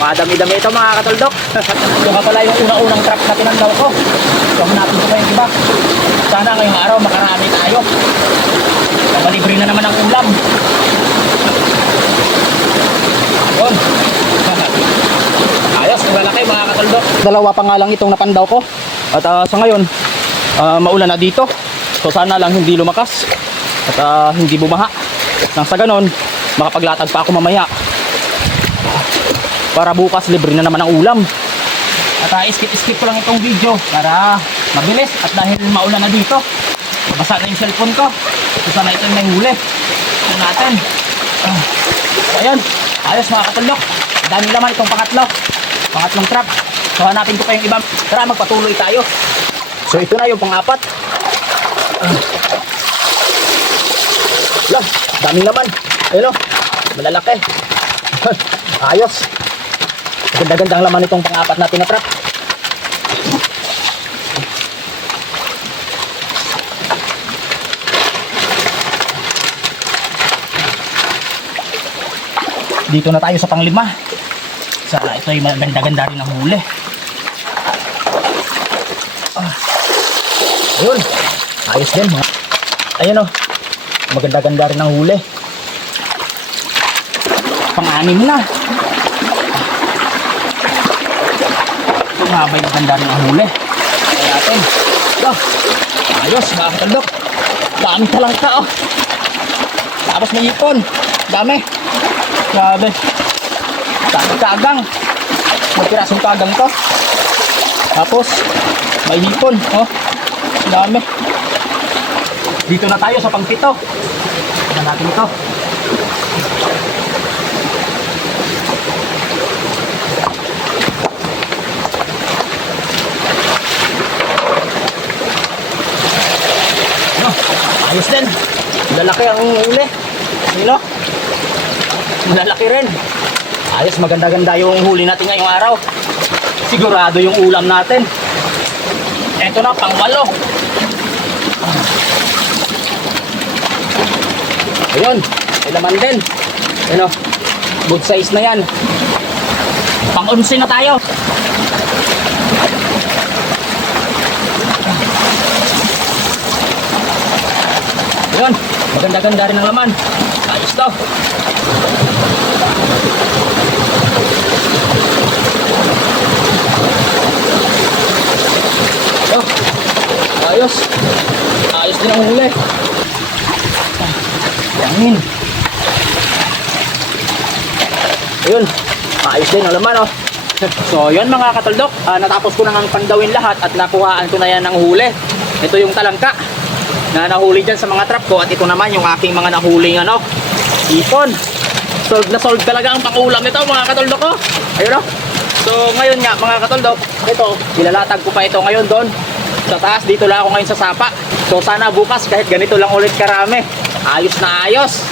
Madami-dami ito mga katuldok. Ito nga pala yung una-unang trap na tinandaw ko. So hanapin ko pa yung iba. Sana ngayong araw makarami tayo. Malibre na naman ang ulam. Yun. Ayos, ang lalaki mga katuldok. Dalawa pa nga lang itong napandaw ko. At sa ngayon, maulan na dito. So sana lang hindi lumakas. At hindi bumaha. Nang sa ganon, makapaglatag pa ako mamaya. Para bukas libre na naman ang ulam. At skip ko lang itong video para mabilis. At dahil maulan na dito, basa na yung cellphone ko. So sana ito yung may huli. Ito natin. Ayan, ayos mga katuldok. Dami naman itong pangatlong trap. So hanapin ko pa yung iba. Tara magpatuloy tayo. So ito na yung pang-apat. Lang, daming laman. Ayun o, malalaki. Ayos. Ganda-gandang laman itong pang-apat natin na trap. Dito na tayo sa pang-5. Sana ito ay maganda-ganda rin ang huli. Ayun, ayos din. Ayun o, maganda-ganda rin ang huli. Pang-6 na. Mabay na ganda rin ang huli. Kaya natin. Ayos mga katuldok. Dami talangka oh. Tapos may ipon. Dami. Grabe. Dami kagang. Magpirasong kagang to. Tapos may ipon oh. Dami. Dito na tayo sa pang-7. Tignan natin ito. Ayos din. Lalaki ang huli. Sino? Lalaki rin. Ayos, maganda-ganda yung huli natin ngayong araw. Sigurado yung ulam natin. Ito na, pang-8. Ayun, may laman din. Ano, good size na yan. Pang-11 na tayo. Ayun, maganda-ganda rin ang laman. Ayos to. Ayos. Ayos din ang huli. Yangin. Ayun, ayos din ang laman oh. So yun mga katuldok, natapos ko na ang pandawin lahat at nakuhaan ko na yan ng huli. Ito yung talangka na nahuli dyan sa mga trap ko. At ito naman yung aking mga nahuling ipon. Solve na solve talaga ang pangulam nito mga katuldok ko. Ayun o. So ngayon nga mga katuldok, ito, ilalatag ko pa ito ngayon doon sa taas. Dito lang ako ngayon sa sapa. So sana bukas kahit ganito lang ulit karami. Ayos na ayos.